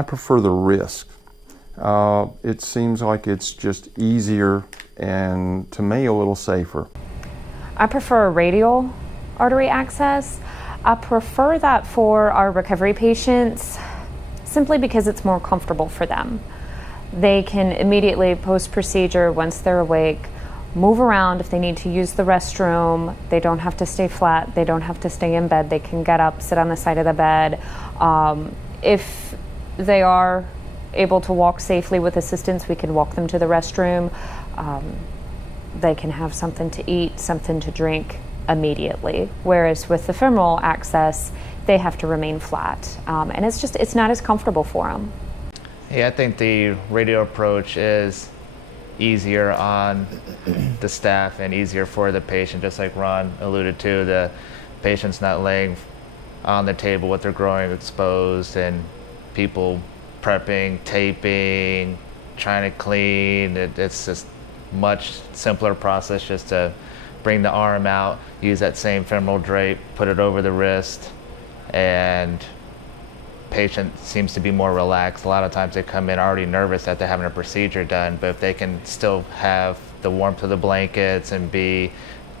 I prefer the risk. It seems like it's just easier and, to me, a little safer. I prefer radial artery access. I prefer that for our recovery patients simply because it's more comfortable for them. They can immediately, post-procedure, once they're awake, move around. If they need to use the restroom, they don't have to stay flat, they don't have to stay in bed, they can get up, sit on the side of the bed. If they are able to walk safely with assistance, we can walk them to the restroom. They can have something to eat, something to drink immediately. Whereas with the femoral access, they have to remain flat. And it's not as comfortable for them. Yeah, I think the radial approach is easier on the staff and easier for the patient, just like Ron alluded to. The patient's not laying on the table with their groin exposed and people prepping, taping, trying to clean. It's just much simpler process just to bring the arm out, use that same femoral drape, put it over the wrist, and patient seems to be more relaxed. A lot of times they come in already nervous that they're having a procedure done, but if they can still have the warmth of the blankets and be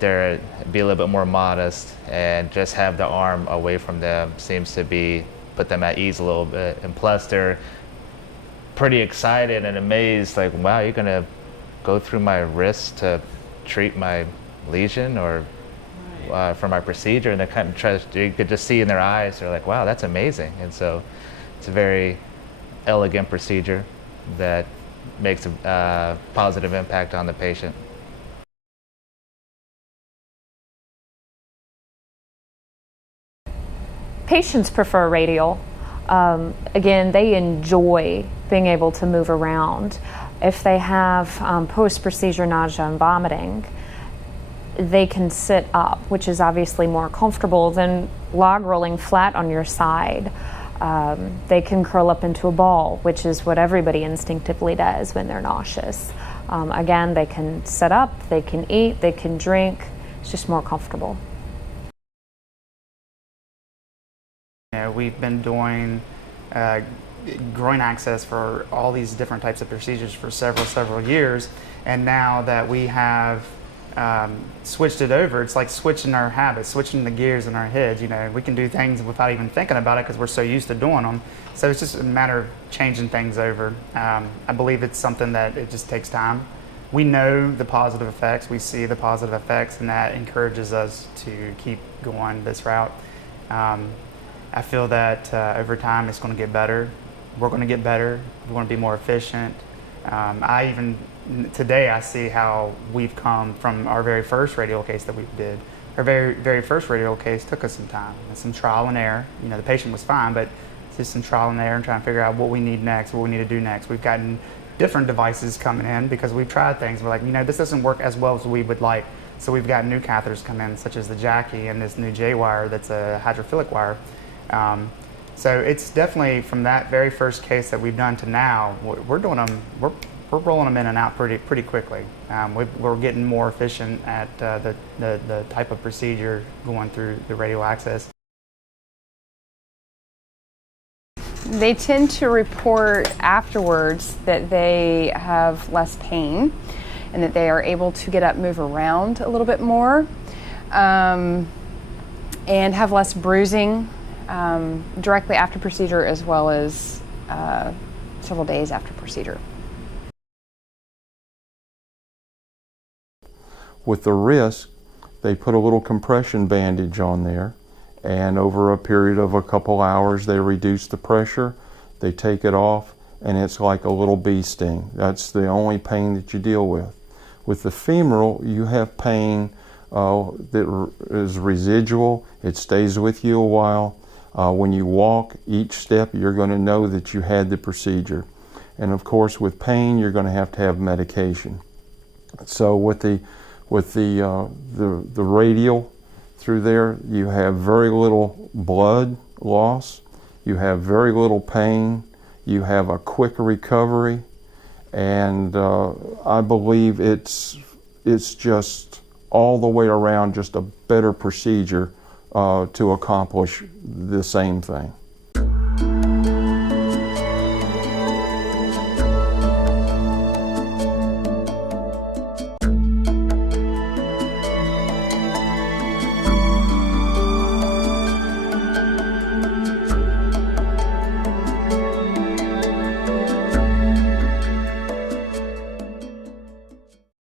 a little bit more modest and just have the arm away from them seems to put them at ease a little bit. And plus they're pretty excited and amazed, like, wow, you're gonna go through my wrist to treat my lesion or for my procedure, and they kind of you could just see in their eyes, they're like, wow, that's amazing. And so it's a very elegant procedure that makes a positive impact on the patient. Patients prefer radial. Again, they enjoy being able to move around. If they have post-procedure nausea and vomiting, they can sit up, which is obviously more comfortable than log rolling flat on your side. They can curl up into a ball, which is what everybody instinctively does when they're nauseous. Again, they can sit up, they can eat, they can drink. It's just more comfortable. We've been doing groin access for all these different types of procedures for several years, and now that we have switched it over, it's like switching our habits, switching the gears in our heads. We can do things without even thinking about it because we're so used to doing them. So it's just a matter of changing things over. I believe it's something that it just takes time. We know the positive effects, we see the positive effects, and that encourages us to keep going this route. I feel that over time it's going to get better. We're going to get better. We're going to be more efficient. Today I see how we've come from our very first radial case that we did. Our very first radial case took us some time and some trial and error. The patient was fine, but it's just some trial and error and trying to figure out what we need next, what we need to do next. We've gotten different devices coming in because we've tried things. We're like, this doesn't work as well as we would like. So we've got new catheters come in, such as the Jackie and this new J-wire that's a hydrophilic wire. So it's definitely from that very first case that we've done to now, we're doing them. We're rolling them in and out pretty quickly. We're getting more efficient at the type of procedure going through the radial access. They tend to report afterwards that they have less pain and that they are able to get up, move around a little bit more, and have less bruising directly after procedure as well as several days after procedure. With the wrist, they put a little compression bandage on there, and over a period of a couple hours they reduce the pressure, they take it off, and it's like a little bee sting. That's the only pain that you deal with. With the femoral, you have pain that is residual. It stays with you a while. When you walk, each step you're going to know that you had the procedure. And of course with pain you're going to have medication. So with the radial through there, you have very little blood loss, you have very little pain, you have a quick recovery, and I believe it's just all the way around just a better procedure to accomplish the same thing.